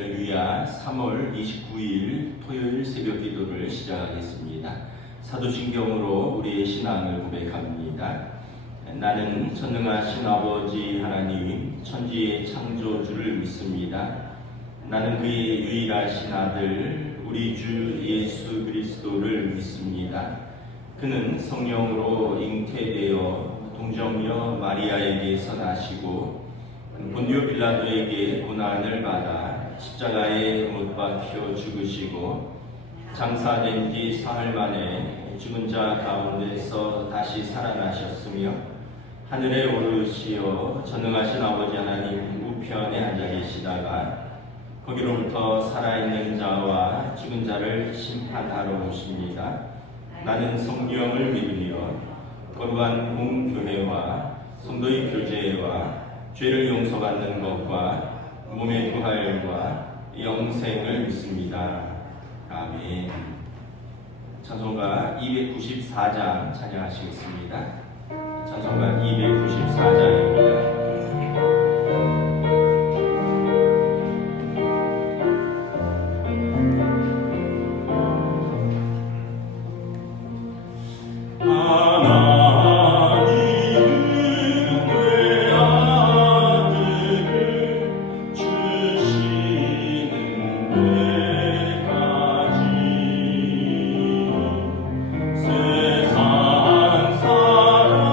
할렐루야. 3월 29일 토요일 새벽 기도를 시작하겠습니다. 사도신경으로 우리의 신앙을 고백합니다. 나는 전능하신 아버지 하나님 천지의 창조주를 믿습니다. 나는 그의 유일하신 아들 우리 주 예수 그리스도를 믿습니다. 그는 성령으로 잉태되어 동정녀 마리아에게서 나시고 본디오 빌라도에게 고난을 받아 십자가에 못 박혀 죽으시고 장사된 지 사흘 만에 죽은 자 가운데서 다시 살아나셨으며 하늘에 오르시어 전능하신 아버지 하나님 우편에 앉아 계시다가 거기로부터 살아있는 자와 죽은 자를 심판하러 오십니다. 나는 성령을 믿으며 거룩한 공교회와 성도의 교제와 죄를 용서받는 것과 몸의 부활과 영생을 믿습니다. 아멘. 찬송가 294장 찬양하시겠습니다. 찬송가 294장입니다. 세상 사람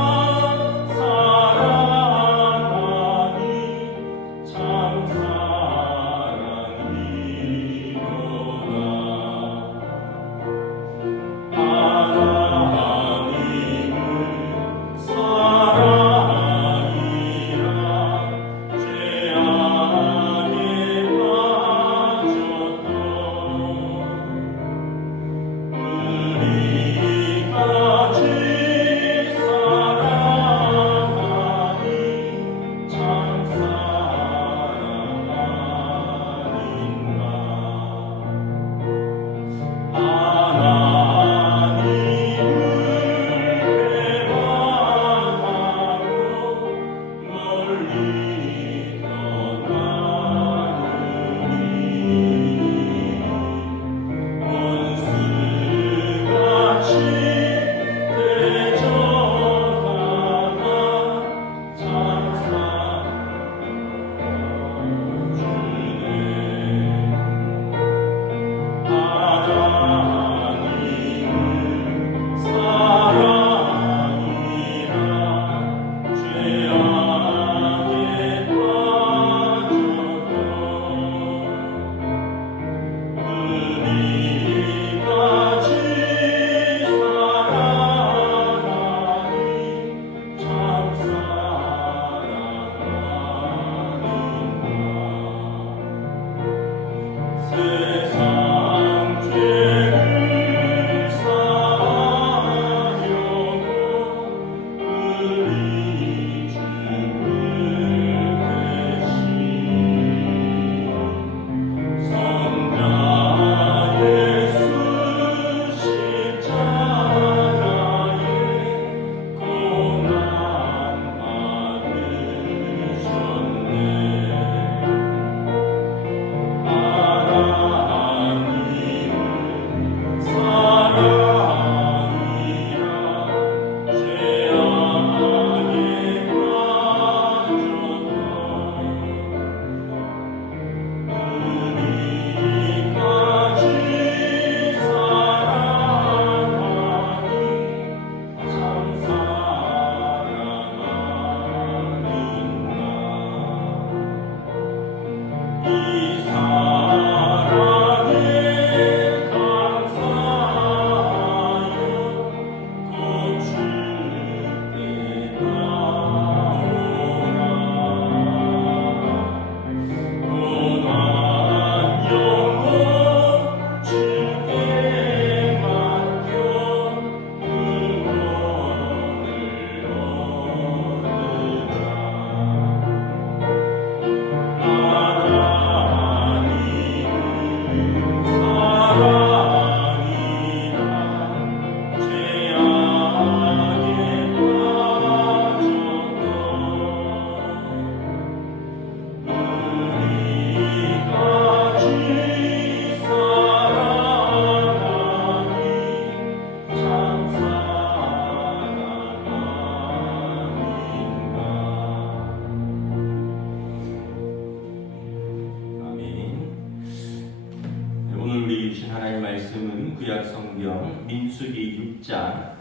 우리 주신 하나님의 말씀은 구약 성경 민수기 6장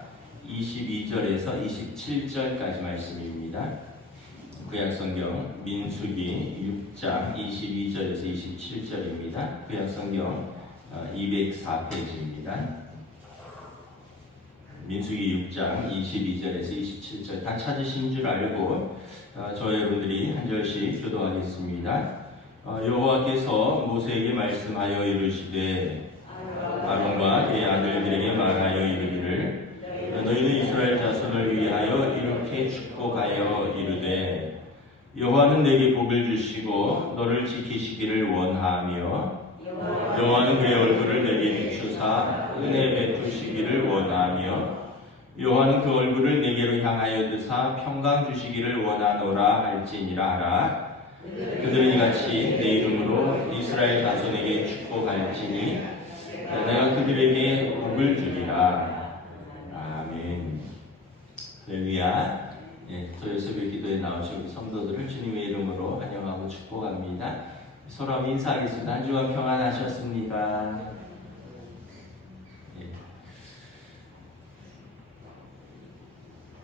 22절에서 27절까지 말씀입니다. 구약 성경 민수기 6장 22절에서 27절입니다. 구약 성경 204페이지입니다. 민수기 6장 22절에서 27절 다 찾으신 줄 알고 저와 여러분들이 한 절씩 교도하겠습니다. 여호와께서 모세에게 말씀하여 이르시되 아론과 그의 아들들에게 말하여 이르기를 너희는 이스라엘 자손을 위하여 이렇게 축복하여 이르되 여호와는 내게 복을 주시고 너를 지키시기를 원하며 여호와는 그의 얼굴을 내게 비추사 은혜 베푸시기를 원하며 여호와는 그 얼굴을 내게로 향하여 드사 평강 주시기를 원하노라 할지니라 하라. 그들은 이같이 내 이름으로 이스라엘 자손에게 축복할지니 내가 그들에게 복을 주리라. 아멘. 할렐루야. 토요일 새벽 기도에 나오신 우리 성도들을 주님의 이름으로 환영하고 축복합니다. 서로 인사하겠습니다. 한 주간 평안하셨습니까?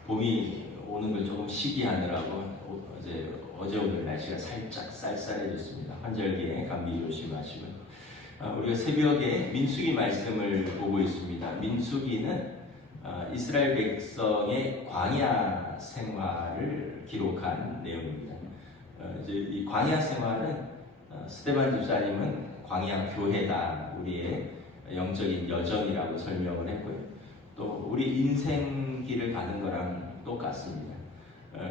봄이 오는 걸 조금 시기하느라고 어제 오늘 날씨가 살짝 쌀쌀해졌습니다. 환절기에 감기 조심하시고 우리가 새벽에 민수기 말씀을 보고 있습니다. 민수기는 이스라엘 백성의 광야 생활을 기록한 내용입니다. 이제 이 광야 생활은 스테반 집사님은 광야 교회다, 우리의 영적인 여정이라고 설명을 했고요. 또 우리 인생길을 가는 거랑 똑같습니다.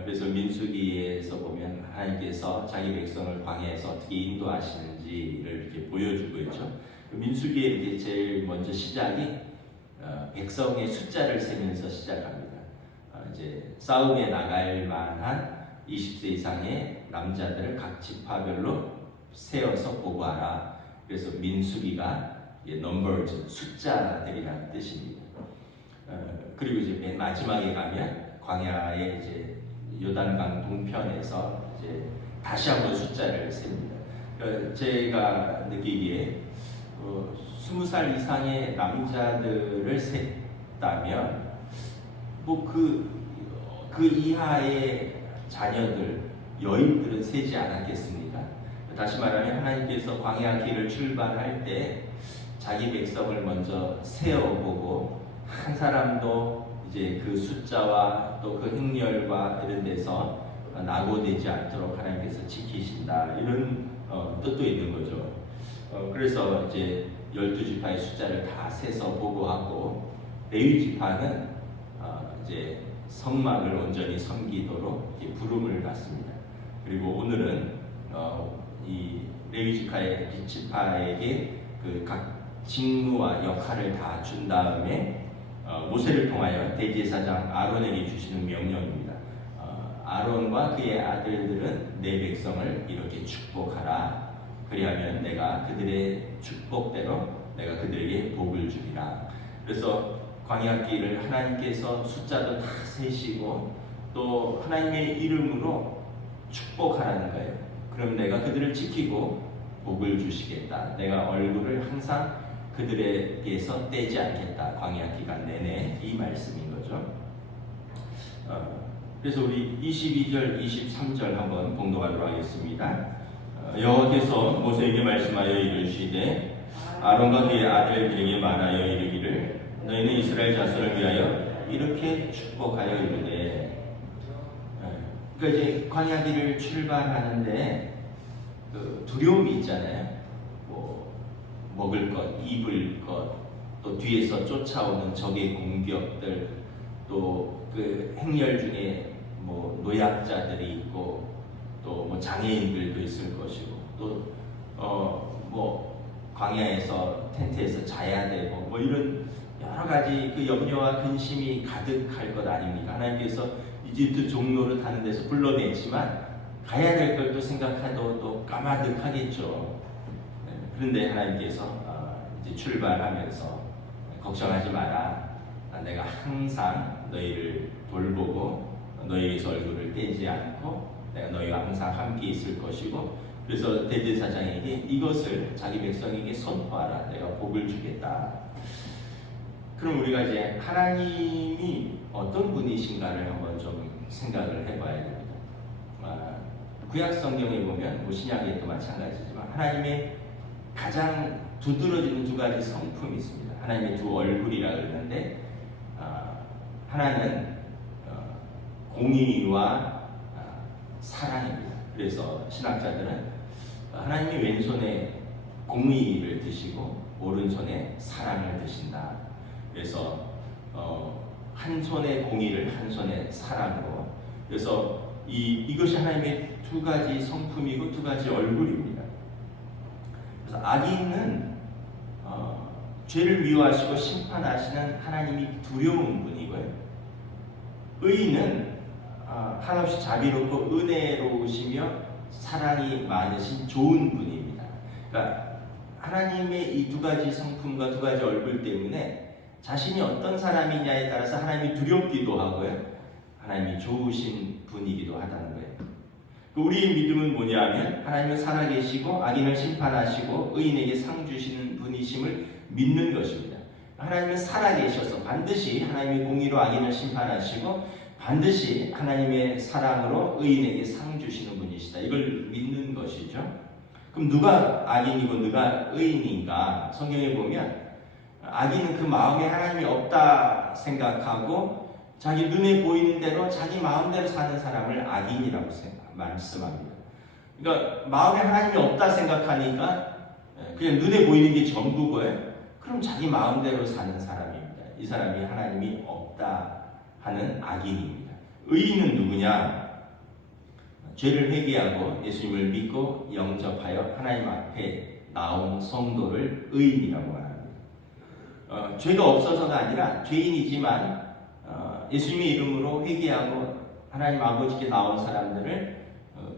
그래서 민수기에서 보면 하나님께서 자기 백성을 광야에서 어떻게 인도하시는지를 이렇게 보여주고 있죠. 민수기의 이렇게 제일 먼저 시작이 백성의 숫자를 세면서 시작합니다. 이제 싸움에 나갈 만한 20세 이상의 남자들을 각 지파별로 세어서 보고하라. 그래서 민수기가 numbers, 숫자들이라는 뜻입니다. 그리고 이제 맨 마지막에 가면 광야의 이제 요단강 동편에서 이제 다시 한번 숫자를 셉니다. 제가 느끼기에 20살 이상의 남자들을 셌다면 뭐 그 이하의 자녀들, 여인들은 세지 않았겠습니까? 다시 말하면 하나님께서 광야 길을 출발할 때 자기 백성을 먼저 세어보고 한 사람도 이제 그 숫자와 또 그 행렬과 이런 데서 낙오되지 않도록 하나님께서 지키신다, 이런 뜻도 있는 거죠. 그래서 이제 12지파의 숫자를 다 세서 보고하고 레위 지파는 이제 성막을 온전히 섬기도록 부름을 받습니다. 그리고 오늘은 이 레위 지파에게 그 각 직무와 역할을 다 준 다음에 모세를 통하여 대제사장 아론에게 주시는 명령입니다. 아론과 그의 아들들은 내 백성을 이렇게 축복하라. 그리하면 내가 그들의 축복대로 내가 그들에게 복을 주리라. 그래서 광야길을 하나님께서 숫자도 다 세시고 또 하나님의 이름으로 축복하라는 거예요. 그럼 내가 그들을 지키고 복을 주시겠다. 내가 얼굴을 항상 그들에게서 떼지 않겠다. 광야 기간 내내, 이 말씀인 거죠. 그래서 우리 22절, 23절 한번 봉독하도록 하겠습니다. 여호와께서 모세에게 말씀하여 이르시되 아론과 그의 아들들에게 말하여 이르기를 너희는 이스라엘 자손을 위하여 이렇게 축복하여 이르되. 그러니까 이제 광야 길을 출발하는데 그 두려움이 있잖아요. 뭐 먹을 것, 입을 것, 또 뒤에서 쫓아오는 적의 공격들, 또 그 행렬 중에 뭐 노약자들이 있고 또 뭐 장애인들도 있을 것이고 또 뭐 광야에서 텐트에서 자야 되고 뭐 이런 여러 가지 그 염려와 근심이 가득할 것 아닙니까? 하나님께서 이집트 종로를 타는 데서 불러냈지만 가야 될 걸 또 생각해도 또 까마득하겠죠. 그런데 하나님께서 이제 출발하면서 걱정하지 마라. 내가 항상 너희를 돌보고 너희에게서 얼굴을 떼지 않고 내가 너희와 항상 함께 있을 것이고, 그래서 대제사장에게 이것을 자기 백성에게 선포하라. 내가 복을 주겠다. 그럼 우리가 이제 하나님이 어떤 분이신가를 한번 좀 생각을 해봐야 됩니다. 구약 성경에 보면 신약에도 마찬가지지만 하나님의 가장 두드러지는 두 가지 성품이 있습니다. 하나님의 두 얼굴이라 그러는데 하나는 공의와 사랑입니다. 그래서 신학자들은 하나님이 왼손에 공의를 드시고 오른손에 사랑을 드신다. 그래서 한 손에 공의를 한 손에 사랑으로, 그래서 이것이 하나님의 두 가지 성품이고 두 가지 얼굴입니다. 그래서 악인은 죄를 미워하시고 심판하시는 하나님이 두려운 분이고요. 의인은 한없이 자비롭고 은혜로우시며 사랑이 많으신 좋은 분입니다. 그러니까 하나님의 이 두 가지 성품과 두 가지 얼굴 때문에 자신이 어떤 사람이냐에 따라서 하나님이 두렵기도 하고요, 하나님이 좋으신 분이기도 하다는 거예요. 우리의 믿음은 뭐냐면 하나님은 살아계시고 악인을 심판하시고 의인에게 상 주시는 분이심을 믿는 것입니다. 하나님은 살아계셔서 반드시 하나님의 공의로 악인을 심판하시고 반드시 하나님의 사랑으로 의인에게 상 주시는 분이시다. 이걸 믿는 것이죠. 그럼 누가 악인이고 누가 의인인가? 성경에 보면 악인은 그 마음에 하나님이 없다 생각하고 자기 눈에 보이는 대로 자기 마음대로 사는 사람을 악인이라고 말씀합니다. 그러니까 마음에 하나님이 없다 생각하니까 그냥 눈에 보이는 게 전부고요. 그럼 자기 마음대로 사는 사람입니다. 이 사람이 하나님이 없다 하는 악인입니다. 의인은 누구냐? 죄를 회개하고 예수님을 믿고 영접하여 하나님 앞에 나온 성도를 의인이라고 합니다. 죄가 없어서가 아니라 죄인이지만 예수님의 이름으로 회개하고 하나님 아버지께 나온 사람들을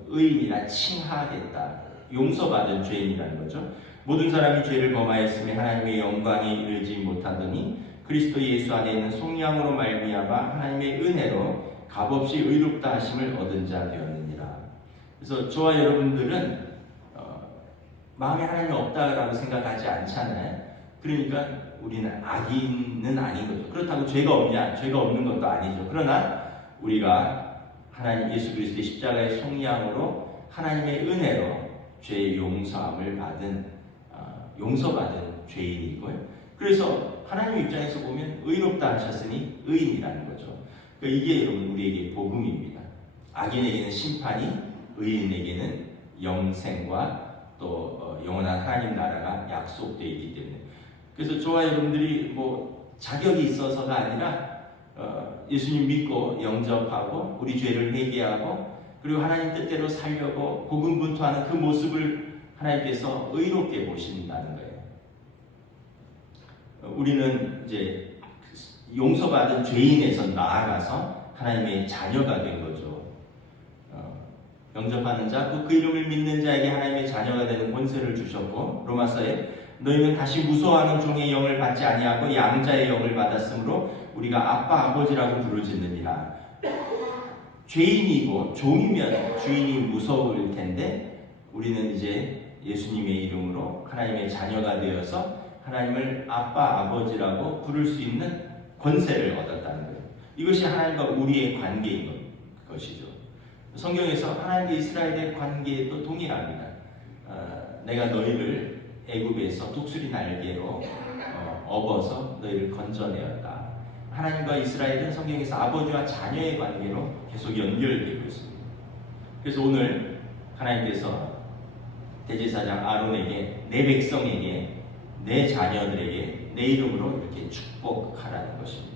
의인이라 칭하겠다. 용서받은 죄인이라는 거죠. 모든 사람이 죄를 범하였으며 하나님의 영광에 이르지 못하더니 그리스도 예수 안에 있는 속량으로 말미암아 하나님의 은혜로 값없이 의롭다 하심을 얻은 자 되었느니라. 그래서 저와 여러분들은 마음에 하나님이 없다라고 생각하지 않잖아요. 그러니까 우리는 악인은 아닌 거죠. 그렇다고 죄가 없냐? 죄가 없는 것도 아니죠. 그러나 우리가 하나님 예수 그리스도의 십자가의 속량으로 하나님의 은혜로 죄의 용서함을 받은 용서받은 죄인이고요. 그래서 하나님 입장에서 보면 의롭다 하셨으니 의인이라는 거죠. 그러니까 이게 여러분 우리에게 복음입니다. 악인에게는 심판이, 의인에게는 영생과 또 영원한 하나님 나라가 약속되어 있기 때문에, 그래서 저와 여러분들이 뭐 자격이 있어서가 아니라 예수님 믿고 영접하고 우리 죄를 회개하고 그리고 하나님 뜻대로 살려고 고군분투하는 그 모습을 하나님께서 의롭게 보신다는 거예요. 우리는 이제 용서받은 죄인에서 나아가서 하나님의 자녀가 된 거죠. 영접하는 자, 그 이름을 믿는 자에게 하나님의 자녀가 되는 권세를 주셨고, 로마서에 너희는 다시 무서워하는 종의 영을 받지 아니하고 양자의 영을 받았으므로 우리가 아빠 아버지라고 부르짖느니라. 죄인이고 종이면 주인이 무서울 텐데 우리는 이제 예수님의 이름으로 하나님의 자녀가 되어서 하나님을 아빠 아버지라고 부를 수 있는 권세를 얻었다는 거예요. 이것이 하나님과 우리의 관계인 것이죠. 성경에서 하나님과 이스라엘의 관계도 동일합니다. 내가 너희를 애굽에서 독수리 날개로 업어서 너희를 건져내었다. 하나님과 이스라엘은 성경에서 아버지와 자녀의 관계로 계속 연결되고 있습니다. 그래서 오늘 하나님께서 대제사장 아론에게, 내 백성에게, 내 자녀들에게 내 이름으로 이렇게 축복하라는 것입니다.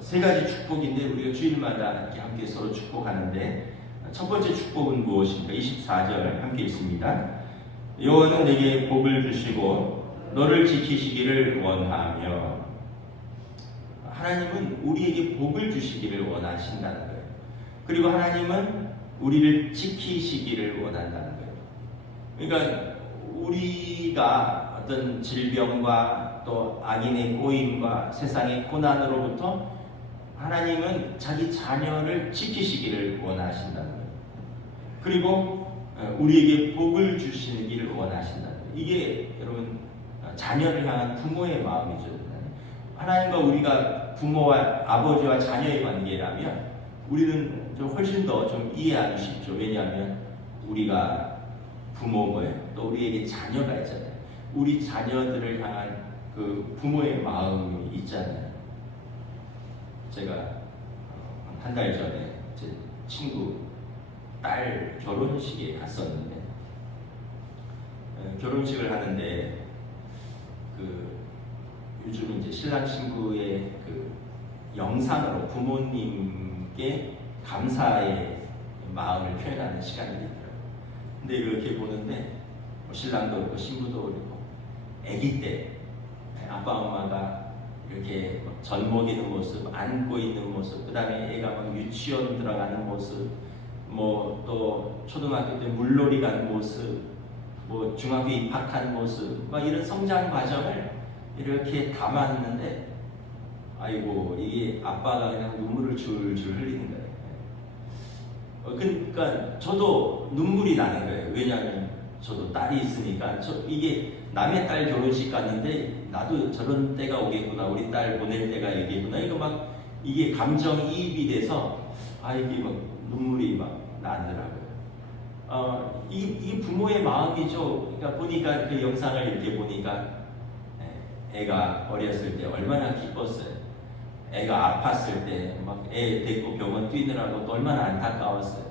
세 가지 축복인데 우리가 주일마다 이렇게 함께 서로 축복하는데, 첫 번째 축복은 무엇입니까? 24절 함께 읽습니다. 여호와는 내게 복을 주시고 너를 지키시기를 원하며. 하나님은 우리에게 복을 주시기를 원하신다는 거예요. 그리고 하나님은 우리를 지키시기를 원한다는 거예요. 그러니까 우리가 어떤 질병과 또 악인의 꼬임과 세상의 고난으로부터 하나님은 자기 자녀를 지키시기를 원하신다는 거예요. 그리고 우리에게 복을 주시기를 원하신다. 이게 여러분 자녀를 향한 부모의 마음이죠. 하나님과 우리가 부모와 아버지와 자녀의 관계라면 우리는 좀 훨씬 더 좀 이해하기 쉽죠. 왜냐하면 우리가 부모고요. 또 우리에게 자녀가 있잖아요. 우리 자녀들을 향한 그 부모의 마음이 있잖아요. 제가 한 달 전에 제 친구 딸 결혼식에 갔었는데 결혼식을 하는데 그 요즘 이제 신랑 신부의 그 영상으로 부모님께 감사의 마음을 표현하는 시간이 있더라고요. 근데 이렇게 보는데 신랑도 그렇고 신부도 그렇고 아기 때 아빠 엄마가 이렇게 젖 먹이는 모습, 안고 있는 모습, 그 다음에 애가 막 유치원 들어가는 모습, 뭐 또 초등학교 때 물놀이 간 모습, 뭐 중학교 입학한 모습, 막 이런 성장 과정을 이렇게 담았는데, 아이고 이게 아빠가 그냥 눈물을 줄줄 흘리는 거예요. 그러니까 저도 눈물이 나는 거예요. 왜냐하면 저도 딸이 있으니까 이게 남의 딸 결혼식 갔는데 나도 저런 때가 오겠구나, 우리 딸 보낼 때가 오겠구나, 이거 막 이게 감정이입이 돼서 이게 막 눈물이 막 나더라고요. 이 부모의 마음이죠. 그러니까 보니까 그 영상을 이렇게 보니까 애가 어렸을 때 얼마나 기뻤어요. 애가 아팠을 때 막 애 데리고 병원 뛰느라고 또 얼마나 안타까웠어요.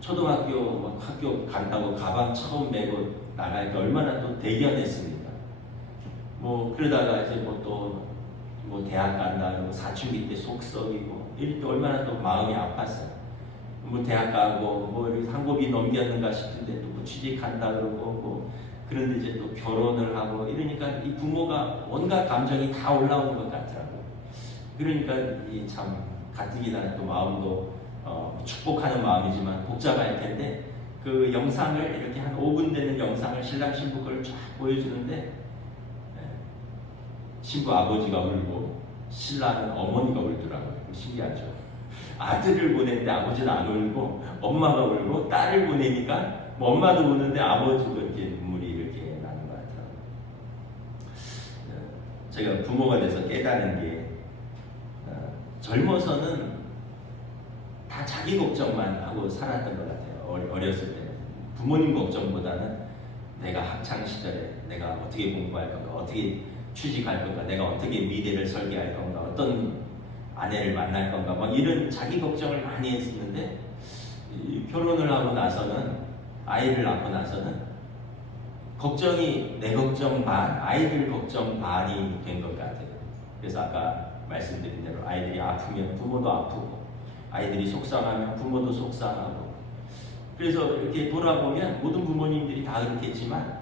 초등학교 막 학교 간다고 가방 처음 메고 나갈 때 얼마나 또 대견했습니까. 뭐 그러다가 이제 뭐 대학 간다, 뭐 사춘기 때 속 썩이고 이럴 때 얼마나 또 마음이 아팠어요. 뭐 대학 가고 뭐 한고비 넘겼는가 싶은데 또 뭐 취직한다 그러고 뭐 그런데 이제 또 결혼을 하고 이러니까 이 부모가 온갖 감정이 다 올라오는 것 같더라고요. 그러니까 이 참 가뜩이나 또 마음도 축복하는 마음이지만 복잡할 텐데 그 영상을 이렇게 한 5분 되는 영상을 신랑 신부 거를 쫙 보여주는데 신부 아버지가 울고 신랑은 어머니가 울더라고요. 신기하죠. 아들을 보냈는데 아버지는 안 울고 엄마가 울고 딸을 보내니까 뭐 엄마도 우는데 아버지도 이렇게 눈물이 이렇게 나는 것 같아요. 제가 부모가 돼서 깨달은 게 젊어서는 다 자기 걱정만 하고 살았던 것 같아요. 어렸을 때는 부모님 걱정보다는 내가 학창 시절에 내가 어떻게 공부할 건가, 어떻게 취직할 건가, 내가 어떻게 미래를 설계할 건가, 어떤 아내를 만날 건가, 뭐 이런 자기 걱정을 많이 했었는데 결혼을 하고 나서는, 아이를 낳고 나서는 걱정이 내 걱정 반, 아이들 걱정 반이 된 것 같아요. 그래서 아까 말씀드린 대로 아이들이 아프면 부모도 아프고, 아이들이 속상하면 부모도 속상하고, 그래서 이렇게 돌아보면 모든 부모님들이 다 그렇겠지만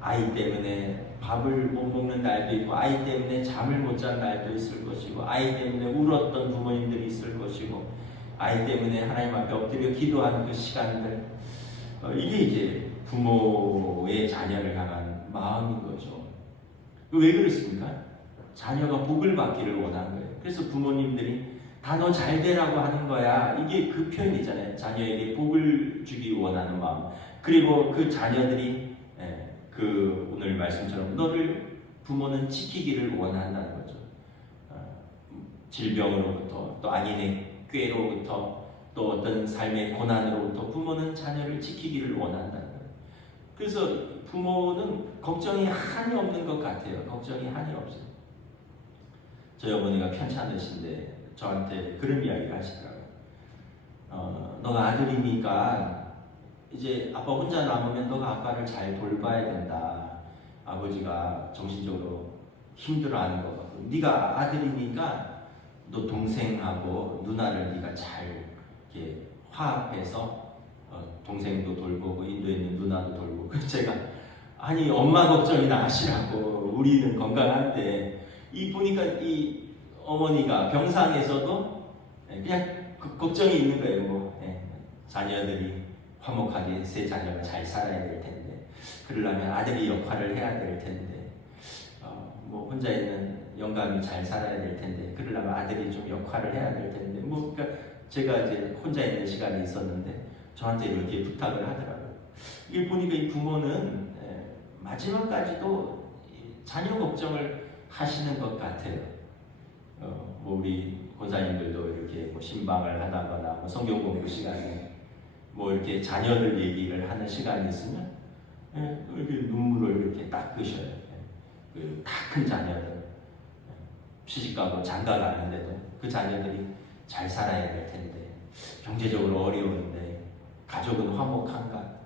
아이 때문에 밥을 못 먹는 날도 있고, 아이 때문에 잠을 못 잔 날도 있을 것이고, 아이 때문에 울었던 부모님들이 있을 것이고, 아이 때문에 하나님 앞에 엎드려 기도하는 그 시간들, 이게 이제 부모의 자녀를 향한 마음인 거죠. 왜 그렇습니까? 자녀가 복을 받기를 원하는 거예요. 그래서 부모님들이 다 너 잘 되라고 하는 거야, 이게 그 표현이잖아요. 자녀에게 복을 주기 원하는 마음. 그리고 그 자녀들이 그 오늘 말씀처럼 너를 부모는 지키기를 원한다는 거죠. 질병으로부터, 또 악인의 꾀로부터, 또 어떤 삶의 고난으로부터 부모는 자녀를 지키기를 원한다는 거예요. 그래서 부모는 걱정이 한이 없는 것 같아요. 걱정이 한이 없어요. 저희 어머니가 편찮으신데 저한테 그런 이야기를 하시더라고요. 너가 아들이니까 이제 아빠 혼자 남으면 너가 아빠를 잘 돌봐야 된다. 아버지가 정신적으로 힘들어하는 것 같고, 네가 아들이니까 너 동생하고 누나를 네가 잘 이렇게 화합해서 동생도 돌보고 인도에 있는 누나도 돌보고. 그래서 제가 아니 엄마 걱정이나 하시라고, 우리는 건강한데. 보니까 이 어머니가 병상에서도 그냥 걱정이 있는 거예요. 뭐 자녀들이 화목하게 세 자녀가 잘 살아야 될 텐데, 그러려면 아들이 역할을 해야 될 텐데, 뭐 혼자 있는 영감이 잘 살아야 될 텐데, 그러려면 아들이 좀 역할을 해야 될 텐데, 뭐 그러니까 제가 이제 혼자 있는 시간이 있었는데 저한테 이렇게 부탁을 하더라고요. 이게 보니까 이 부모는 마지막까지도 자녀 걱정을 하시는 것 같아요. 뭐 우리 권사님들도 이렇게 뭐 신방을 하다거나 뭐 성경 공부 시간에 뭐 이렇게 자녀들 얘기를 하는 시간이 있으면 이렇게 눈물을 이렇게 닦으셔요. 그 다 큰 자녀들 시집가고 장가 가는데도 그 자녀들이 잘 살아야 될 텐데 경제적으로 어려운데 가족은 화목한가?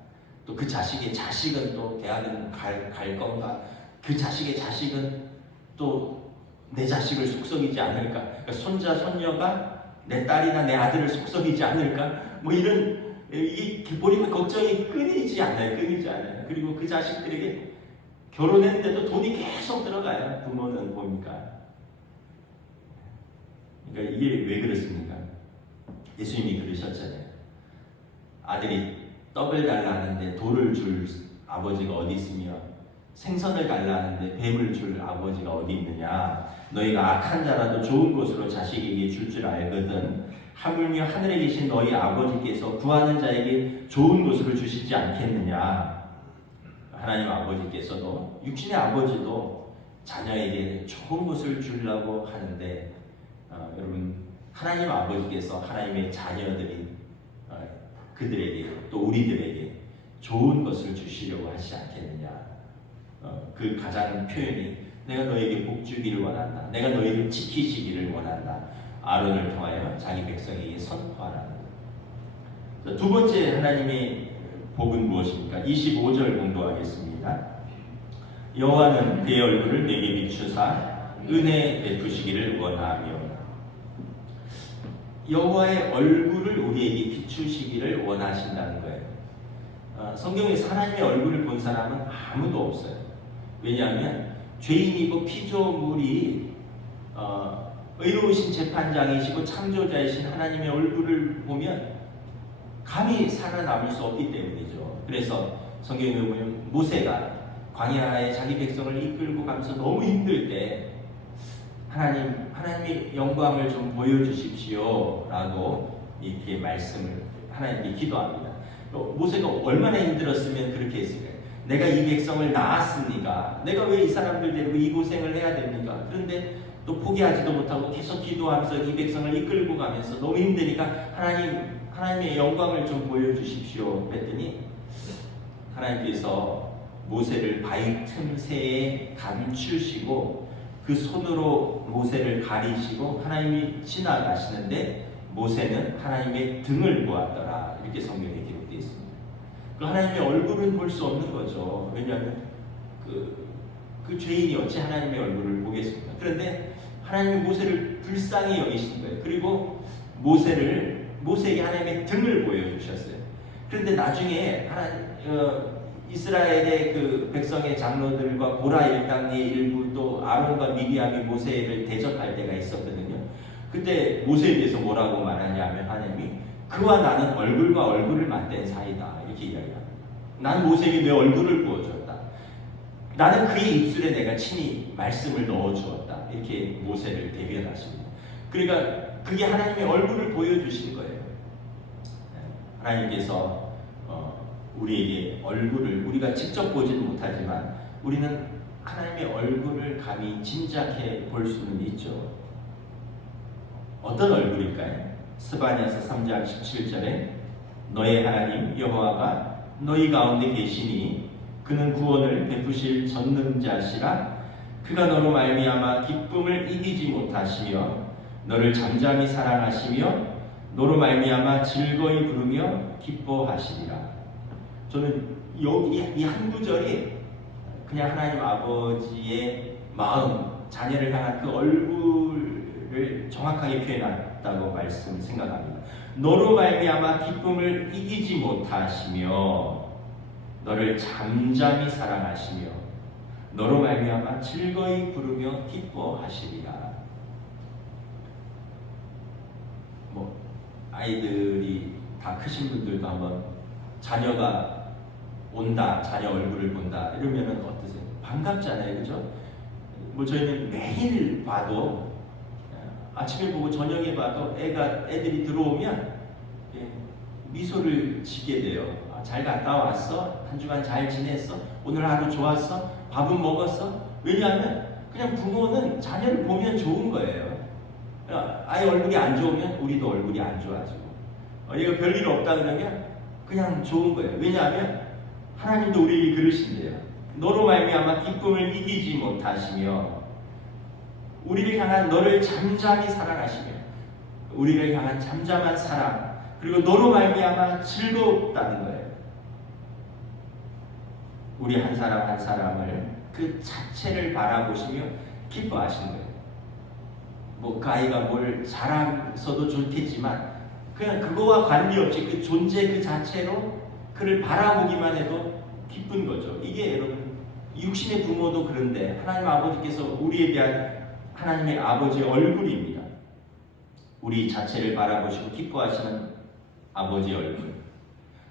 또 그 자식의 자식은 또 대학은 갈 건가? 그 자식의 자식은 또 내 자식을 속썩이지 않을까? 그러니까 손자 손녀가 내 딸이나 내 아들을 속썩이지 않을까? 뭐 이런 이게 보니까 걱정이 끊이지 않아요. 그리고 그 자식들에게 결혼했는데도 돈이 계속 들어가요. 부모는 보니까. 그러니까 이게 왜 그렇습니까? 예수님이 그러셨잖아요. 아들이 떡을 달라는데 돌을 줄 아버지가 어디 있으며 생선을 달라는데 뱀을 줄 아버지가 어디 있느냐. 너희가 악한 자라도 좋은 것으로 자식에게 줄 알거든 하물며 하늘에 계신 너희 아버지께서 구하는 자에게 좋은 것으로 주시지 않겠느냐. 하나님 아버지께서도 육신의 아버지도 자녀에게 좋은 것을 주려고 하는데 여러분 하나님 아버지께서 하나님의 자녀들이 그들에게 또 우리들에게 좋은 것을 주시려고 하시지 않겠느냐. 그 가장 표현이 내가 너에게 복 주기를 원한다. 내가 너희를 지키시기를 원한다. 아론을 통하여 자기 백성에게 선포하라. 두 번째 하나님의 복은 무엇입니까? 25절 공부하겠습니다. 여호와는 그의 얼굴을 내게 비추사 은혜 베푸시기를 원하며. 여호와의 얼굴을 우리에게 비추시기를 원하신다는 거예요. 성경에서 하나님의 얼굴을 본 사람은 아무도 없어요. 왜냐하면 죄인이고 피조물이 의로우신 재판장이시고 창조자이신 하나님의 얼굴을 보면 감히 살아남을 수 없기 때문이죠. 그래서 성경에 보면 모세가 광야에 자기 백성을 이끌고 가면서 너무 힘들 때 하나님의 영광을 좀 보여주십시오 라고 이렇게 말씀을 하나님께 기도합니다. 모세가 얼마나 힘들었으면 그렇게 했을까요? 내가 이 백성을 낳았습니까? 내가 왜 이 사람들 데리고 이 고생을 해야 됩니까? 그런데 또 포기하지도 못하고 계속 기도하면서 이 백성을 이끌고 가면서 너무 힘드니까 하나님의 영광을 좀 보여주십시오 했더니 하나님께서 모세를 바위 틈새에 감추시고 그 손으로 모세를 가리시고 하나님이 지나가시는데 모세는 하나님의 등을 보았더라. 이렇게 성경에 기록되어 있습니다. 그 하나님의 얼굴은 볼 수 없는 거죠. 왜냐하면 그 죄인이 어찌 하나님의 얼굴을 보겠습니까? 그런데 하나님이 모세를 불쌍히 여기신 거예요. 그리고 모세에게 하나님의 등을 보여주셨어요. 그런데 나중에 이스라엘의 그 백성의 장로들과 고라 일당의 일부 또 아론과 미리암이 모세를 대적할 때가 있었거든요. 그때 모세에 대해서 뭐라고 말하냐면 하나님이 그와 나는 얼굴과 얼굴을 맞댄 사이다 이렇게 이야기합니다. 난 모세에게 내 얼굴을 부어주었다. 나는 그의 입술에 내가 친히 말씀을 넣어주었다. 이렇게 모세를 대변하십니다. 그러니까 그게 하나님의 얼굴을 보여주신 거예요. 하나님께서 우리에게 얼굴을 우리가 직접 보지는 못하지만 우리는 하나님의 얼굴을 감히 짐작해 볼 수는 있죠. 어떤 얼굴일까요? 스바냐서 3장 17절에 너의 하나님 여호와가 너희 가운데 계시니 그는 구원을 베푸실 전능자시라. 그가 너로 말미암아 기쁨을 이기지 못하시며 너를 잠잠히 사랑하시며 너로 말미암아 즐거이 부르며 기뻐하시리라. 저는 여기 이 한 구절이 그냥 하나님 아버지의 마음, 자녀를 향한 그 얼굴을 정확하게 표현했다고 생각합니다. 너로 말미암아 기쁨을 이기지 못하시며 너를 잠잠히 사랑하시며 너로 말미암아 즐거이 부르며 기뻐하시리라. 뭐 아이들이 다 크신 분들도 한번 자녀가 온다, 자녀 얼굴을 본다 이러면은 어떠세요? 반갑잖아요, 그죠? 뭐 저희는 매일 봐도 아침에 보고 저녁에 봐도 애들이 들어오면 미소를 짓게 돼요. 잘 갔다 왔어? 한 주간 잘 지냈어? 오늘 하루 좋았어? 밥은 먹었어? 왜냐하면 그냥 부모는 자녀를 보면 좋은 거예요. 아이 얼굴이 안 좋으면 우리도 얼굴이 안 좋아지고, 이거 별일 없다 그러면 그냥 좋은 거예요. 왜냐하면 하나님도 우리에게 그러신대요. 너로 말미암아 기쁨을 이기지 못하시며 우리를 향한 너를 잠잠히 사랑하시며 우리를 향한 잠잠한 사랑, 그리고 너로 말미암아 즐겁다는 거예요. 우리 한 사람 한 사람을 그 자체를 바라보시며 기뻐하시는 거예요. 뭐 그 아이가 뭘 잘해서도 좋겠지만 그냥 그거와 관계없이 그 존재 그 자체로 그를 바라보기만 해도 기쁜 거죠. 이게 여러분 육신의 부모도 그런데 하나님 아버지께서 우리에 대한 하나님의 아버지의 얼굴입니다. 우리 자체를 바라보시고 기뻐하시는 아버지의 얼굴,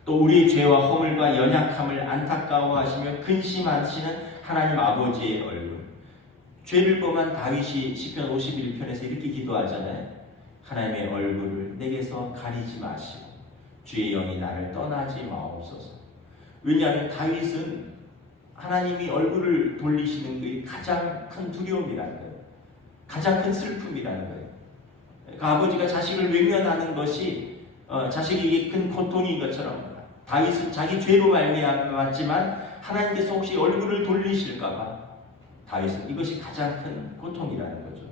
또 우리의 죄와 허물과 연약함을 안타까워하시며 근심하시는 하나님 아버지의 얼굴. 죄를 범한 다윗이 시편 51편에서 이렇게 기도하잖아요. 하나님의 얼굴을 내게서 가리지 마시고 주의 영이 나를 떠나지 마옵소서. 왜냐하면 다윗은 하나님이 얼굴을 돌리시는 게 가장 큰 두려움이라는 거예요. 가장 큰 슬픔이라는 거예요. 그 아버지가 자식을 외면하는 것이 자식에게 큰 고통인 것처럼 다윗은 자기 죄로 말미암았지만 하나님께서 혹시 얼굴을 돌리실까봐 다윗은 이것이 가장 큰 고통이라는 거죠.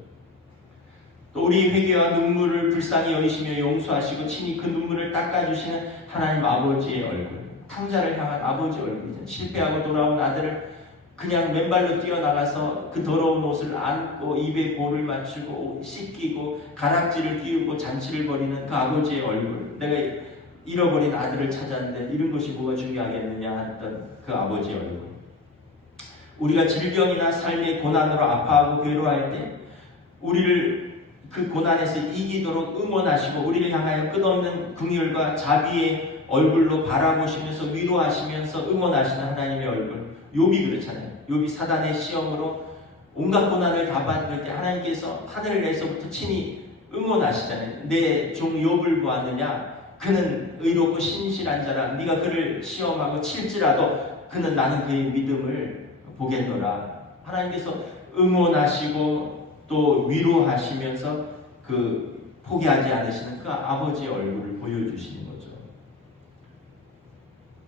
또 우리 회개와 눈물을 불쌍히 여기시며 용서하시고 친히 그 눈물을 닦아주시는 하나님 아버지의 얼굴, 탕자를 향한 아버지의 얼굴이죠. 실패하고 돌아온 아들을 그냥 맨발로 뛰어나가서 그 더러운 옷을 안고 입에 볼을 맞추고 씻기고 가락지를 끼우고 잔치를 벌이는 그 아버지의 얼굴, 내가 잃어버린 아들을 찾았는데 이런 것이 뭐가 중요하겠느냐 했던 그 아버지의 얼굴. 우리가 질병이나 삶의 고난으로 아파하고 괴로워할 때 우리를 그 고난에서 이기도록 응원하시고 우리를 향하여 끝없는 긍휼과 자비의 얼굴로 바라보시면서 위로하시면서 응원하시는 하나님의 얼굴. 욥이 그렇잖아요. 욥이 사단의 시험으로 온갖 고난을 다 받을 때 하나님께서 하늘에서부터 친히 응원하시잖아요. 내 종 욥을 보았느냐? 그는 의롭고 신실한 자라. 네가 그를 시험하고 칠지라도 그는 나는 그의 믿음을 보겠노라. 하나님께서 응원하시고 또 위로하시면서 그 포기하지 않으시는 그 아버지의 얼굴을 보여주시는 거죠.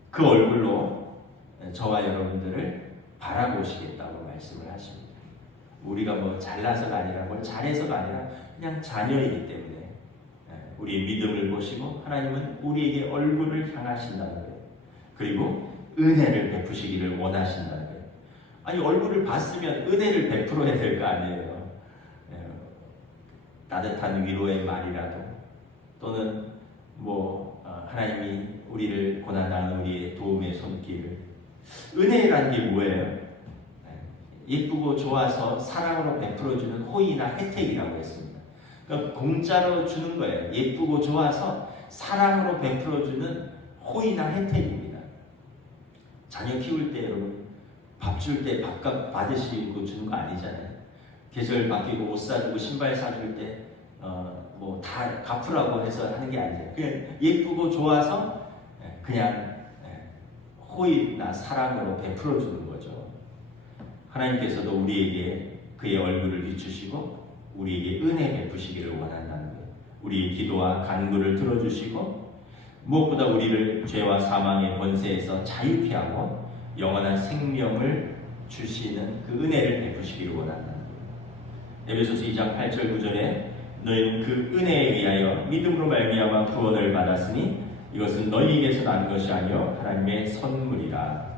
그 얼굴로 저와 여러분들을 바라보시겠다고 말씀을 하십니다. 우리가 뭐 잘나서가 아니라 뭘 잘해서가 아니라 그냥 자녀이기 때문에 우리의 믿음을 보시고 하나님은 우리에게 얼굴을 향하신다는 거예요. 그리고 은혜를 베푸시기를 원하신다는 거예요. 아니 얼굴을 봤으면 은혜를 베풀어야 될 거 아니에요. 따뜻한 위로의 말이라도 또는 뭐 하나님이 우리를 고난당하는 우리의 도움의 손길을. 은혜라는 게 뭐예요? 예쁘고 좋아서 사랑으로 베풀어주는 호의나 혜택이라고 했습니다. 그러니까 공짜로 주는 거예요. 예쁘고 좋아서 사랑으로 베풀어주는 호의나 혜택입니다. 자녀 키울 때 여러분 밥 줄 때 밥값 받으시고 주는 거 아니잖아요. 계절 바뀌고 옷 사주고 신발 사줄 때 뭐 다 갚으라고 해서 하는 게 아니에요. 그냥 예쁘고 좋아서 그냥 호의나 사랑으로 베풀어 주는 거죠. 하나님께서도 우리에게 그의 얼굴을 비추시고 우리에게 은혜 베푸시기를 원한다는 거예요. 우리의 기도와 간구를 들어주시고 무엇보다 우리를 죄와 사망의 권세에서 자유케 하고 영원한 생명을 주시는 그 은혜를 베푸시기를 원한다는 거예요. 에베소서 2장 8절 9절에 너희는 그 은혜에 의하여 믿음으로 말미암아 구원을 받았으니 이것은 너희에게서 난 것이 아니요 하나님의 선물이라.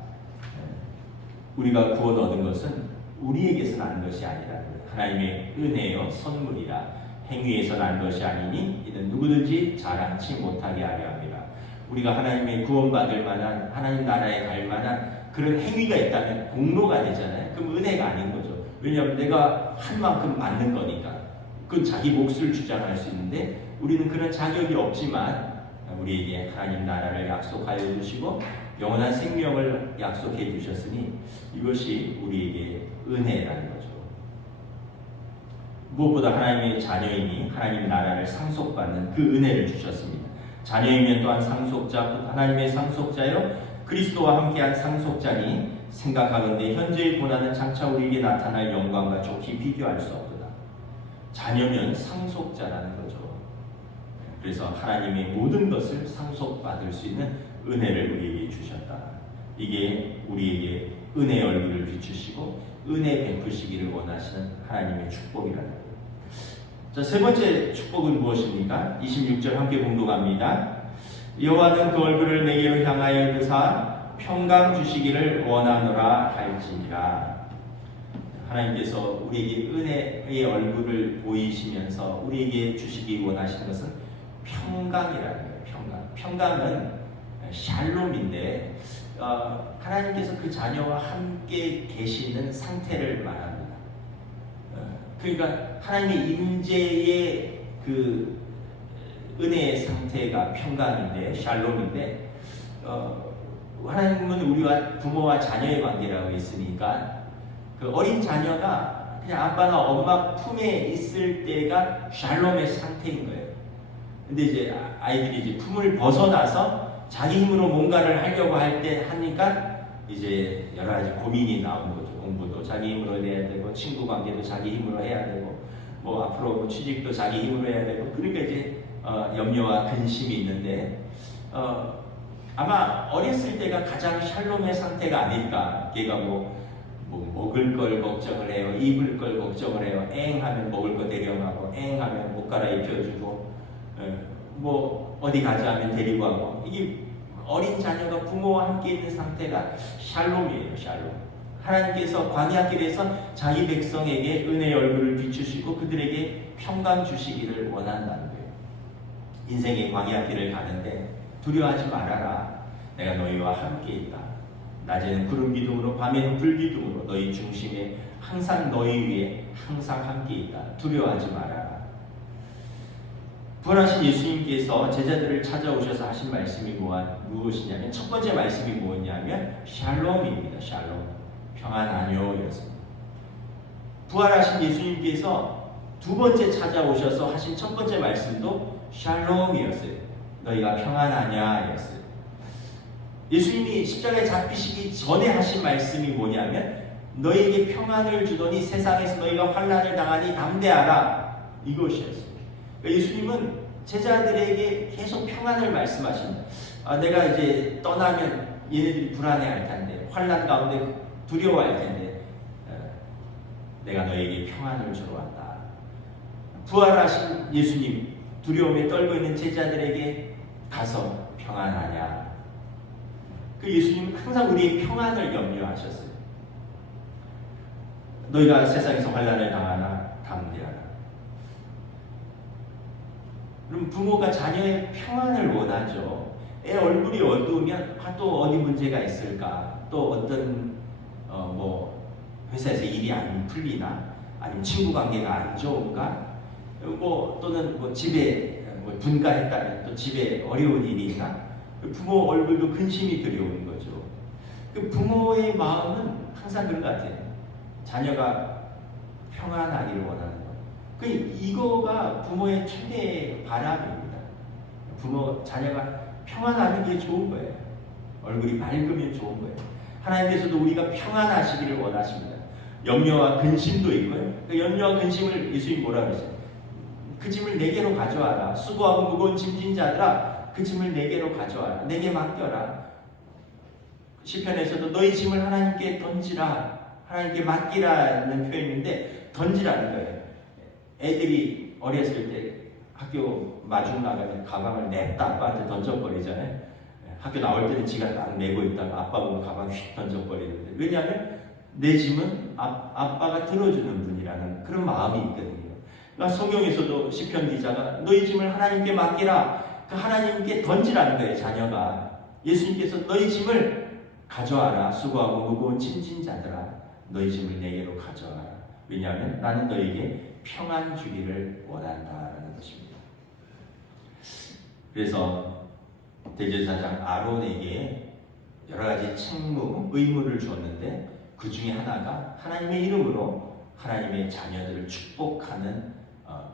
우리가 구원 얻은 것은 우리에게서 난 것이 아니라 하나님의 은혜요 선물이라. 행위에서 난 것이 아니니 이는 누구든지 자랑치 못하게 하려 함이라. 우리가 하나님의 구원받을 만한 하나님 나라에 갈 만한 그런 행위가 있다면 공로가 되잖아요. 그럼 은혜가 아닌 거죠. 왜냐하면 내가 한 만큼 받는 거니까. 그건 자기 몫을 주장할 수 있는데 우리는 그런 자격이 없지만 우리에게 하나님 나라를 약속하여 주시고 영원한 생명을 약속해 주셨으니 이것이 우리에게 은혜라는 거죠. 무엇보다 하나님의 자녀이니 하나님 나라를 상속받는 그 은혜를 주셨습니다. 자녀이면 또한 상속자, 하나님의 상속자요 그리스도와 함께한 상속자니 생각하건대 현재의 고난은 장차 우리에게 나타날 영광과 좋게 비교할 수 없도다. 자녀면 상속자라는 거죠. 그래서 하나님의 모든 것을 상속받을 수 있는 은혜를 우리에게 주셨다. 이게 우리에게 은혜의 얼굴을 비추시고 은혜 베푸시기를 원하시는 하나님의 축복이라는 거예요. 자, 세 번째 축복은 무엇입니까? 26절 함께 공독합니다. 여호와는 그 얼굴을 내게로 향하여 드사 평강 주시기를 원하노라 할지니라. 하나님께서 우리에게 은혜의 얼굴을 보이시면서 우리에게 주시기 원하시는 것은 평강이라는 거예요. 평강은 샬롬인데 하나님께서 그 자녀와 함께 계시는 상태를 말합니다. 그러니까 하나님의 임재의 그 은혜의 상태가 평강인데 샬롬인데 하나님은 우리와 부모와 자녀의 관계라고 했으니까 그 어린 자녀가 그냥 아빠나 엄마 품에 있을 때가 샬롬의 상태인 거예요. 근데 이제 아이들이 이제 품을 벗어나서 자기 힘으로 뭔가를 하려고 할 때 하니까 이제 여러 가지 고민이 나오는 거죠. 공부도 자기 힘으로 해야 되고, 친구 관계도 자기 힘으로 해야 되고, 뭐 앞으로 뭐 취직도 자기 힘으로 해야 되고, 그러니까 이제 염려와 근심이 있는데 아마 어렸을 때가 가장 샬롬의 상태가 아닐까. 걔가 뭐 먹을 걸 걱정을 해요, 입을 걸 걱정을 해요. 하면 먹을 거 데려가고, 하면 옷 갈아입혀주고, 뭐 어디 가자 하면 데리고 가고. 이게 어린 자녀가 부모와 함께 있는 상태가 샬롬이에요. 샬롬. 하나님께서 광야길에서 자기 백성에게 은혜의 얼굴을 비추시고 그들에게 평강 주시기를 원한다는 거예요. 인생의 광야길을 가는데 두려워하지 말아라. 내가 너희와 함께 있다. 낮에는 구름 기둥으로 밤에는 불 기둥으로 너희 중심에 항상 너희 위에 항상 함께 있다. 두려워하지 말아라. 부활하신 예수님께서 제자들을 찾아오셔서 하신 말씀이 무엇이냐면 첫 번째 말씀이 뭐냐면 샬롬입니다. 샬롬. 평안하뇨 였습니다. 부활하신 예수님께서 두 번째 찾아오셔서 하신 첫 번째 말씀도 샬롬이었어요. 너희가 평안하냐 였어요. 예수님이 십자가에 잡히시기 전에 하신 말씀이 뭐냐면 너희에게 평안을 주더니 세상에서 너희가 환난을 당하니 담대하라. 이것이었어요. 예수님은 제자들에게 계속 평안을 말씀하십니다. 내가 이제 떠나면 얘네들이 불안해할 텐데, 환난 가운데 두려워할 텐데, 내가 너에게 평안을 주러 왔다. 부활하신 예수님, 두려움에 떨고 있는 제자들에게 가서 평안하냐. 그 예수님은 항상 우리의 평안을 염려하셨어요. 너희가 세상에서 환난을 당하나 담대하라. 그럼 부모가 자녀의 평안을 원하죠. 애 얼굴이 어두우면 또 어디 문제가 있을까? 또 어떤 뭐 회사에서 일이 안 풀리나? 아니면 친구 관계가 안 좋은가? 뭐 또는 뭐 집에 뭐 분가했다면 또 집에 어려운 일이 있나? 부모 얼굴도 근심이 들여오는 거죠. 그 부모의 마음은 항상 그런 것 같아요. 자녀가 평안하기를 원하는 거. 이거가 부모의 최대 바람입니다. 자녀가 평안하는 게 좋은 거예요. 얼굴이 밝으면 좋은 거예요. 하나님께서도 우리가 평안하시기를 원하십니다. 염려와 근심도 있고요. 그 염려와 근심을 예수님이 뭐라 그러세요? 그 짐을 내게로 가져와라. 수고하고 무거운 짐진 자들아, 그 짐을 내게로 가져와라. 내게 맡겨라. 시편에서도 너희 짐을 하나님께 던지라. 하나님께 맡기라는 표현인데 던지라는 거예요. 애들이 어렸을 때 학교 마중 나가면 가방을 냅다 아빠한테 던져버리잖아요. 학교 나올 때는 지가 딱 메고 있다가 아빠 보면 가방 휙 던져버리는데, 왜냐하면 내 짐은 아빠가 들어주는 분이라는 그런 마음이 있거든요. 그러니까 성경에서도 시편 기자가 너희 짐을 하나님께 맡기라. 그 하나님께 던지라는 거예요. 자녀가. 예수님께서 너희 짐을 가져와라. 수고하고 무거운 짐진 자들아, 너희 짐을 내게로 가져와라. 왜냐하면 나는 너에게 평안 주기를 원한다라는 것입니다. 그래서 대제사장 아론에게 여러 가지 책무, 의무를 주었는데 그 중에 하나가 하나님의 이름으로 하나님의 자녀들을 축복하는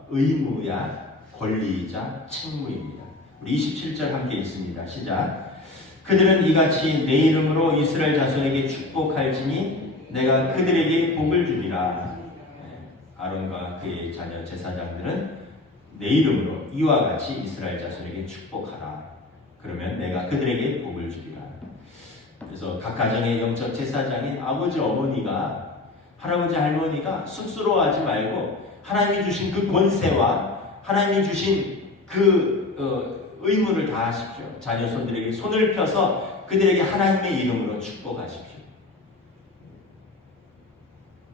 의무야 권리이자 책무입니다. 우리 27절 함께 읽습니다. 시작. 그들은 이같이 내 이름으로 이스라엘 자손에게 축복할지니 내가 그들에게 복을 주리라. 아론과 그의 자녀 제사장들은 내 이름으로 이와 같이 이스라엘 자손에게 축복하라. 그러면 내가 그들에게 복을 주리라. 그래서 각 가정의 영적 제사장인 아버지 어머니가, 할아버지 할머니가 쑥스러워하지 말고 하나님이 주신 그 권세와 하나님이 주신 그 의무를 다하십시오. 자녀 손들에게 손을 펴서 그들에게 하나님의 이름으로 축복하십시오.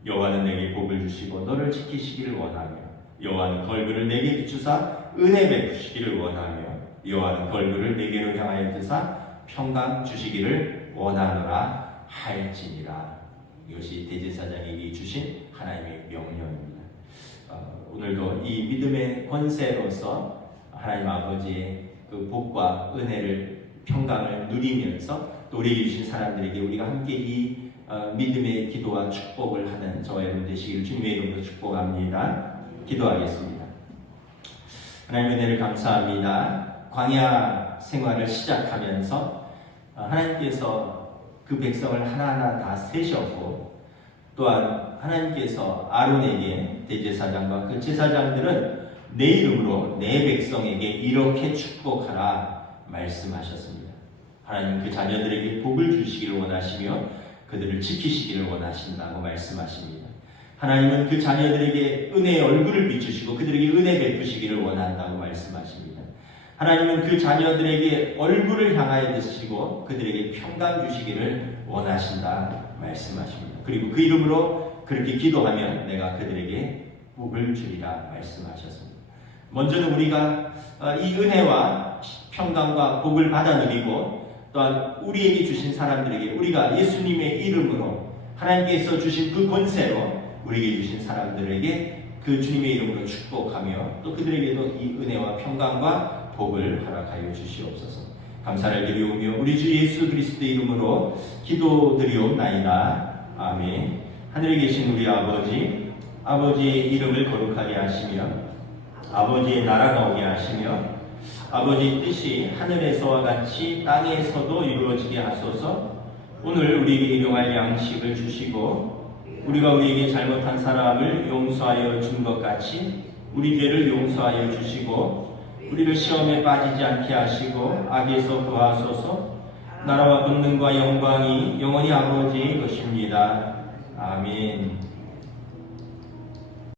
여호와는 내게 복을 주시고 너를 지키시기를 원하며 여호와는 걸그를 내게 비추사 은혜 베푸시기를 원하며 여호와는 걸그를 내게로 향하여 드사 평강 주시기를 원하노라 할지니라. 이것이 대제사장에게 주신 하나님의 명령입니다. 오늘도 이 믿음의 권세로서 하나님 아버지의 그 복과 은혜를, 평강을 누리면서 또 우리에게 주신 사람들에게 우리가 함께 이 믿음의 기도와 축복을 하는 저와 여러분 되시기를 주님의 이름으로 축복합니다. 기도하겠습니다. 하나님 은혜를 감사합니다. 광야 생활을 시작하면서 하나님께서 그 백성을 하나하나 다 세셨고, 또한 하나님께서 아론에게 대제사장과 그 제사장들은 내 이름으로 내 백성에게 이렇게 축복하라 말씀하셨습니다. 하나님 그 자녀들에게 복을 주시기를 원하시며 그들을 지키시기를 원하신다고 말씀하십니다. 하나님은 그 자녀들에게 은혜의 얼굴을 비추시고 그들에게 은혜 베푸시기를 원한다고 말씀하십니다. 하나님은 그 자녀들에게 얼굴을 향하여 드시고 그들에게 평강 주시기를 원하신다 말씀하십니다. 그리고 그 이름으로 그렇게 기도하면 내가 그들에게 복을 주리라 말씀하셨습니다. 먼저는 우리가 이 은혜와 평강과 복을 받아 누리고, 또한 우리에게 주신 사람들에게 우리가 예수님의 이름으로 하나님께서 주신 그 권세로 우리에게 주신 사람들에게 그 주님의 이름으로 축복하며 또 그들에게도 이 은혜와 평강과 복을 허락하여 주시옵소서. 감사를 드리오며 우리 주 예수 그리스도의 이름으로 기도드리옵나이다. 아멘. 하늘에 계신 우리 아버지, 아버지의 이름을 거룩하게 하시며 아버지의 나라가 오게 하시며 아버지의 뜻이 하늘에서와 같이 땅에서도 이루어지게 하소서. 오늘 우리에게 일용할 양식을 주시고 우리가 우리에게 잘못한 사람을 용서하여 준 것 같이 우리 죄를 용서하여 주시고 우리를 시험에 빠지지 않게 하시고 악에서 구하소서. 나라와 권능과 영광이 영원히 아버지의 것입니다. 아멘.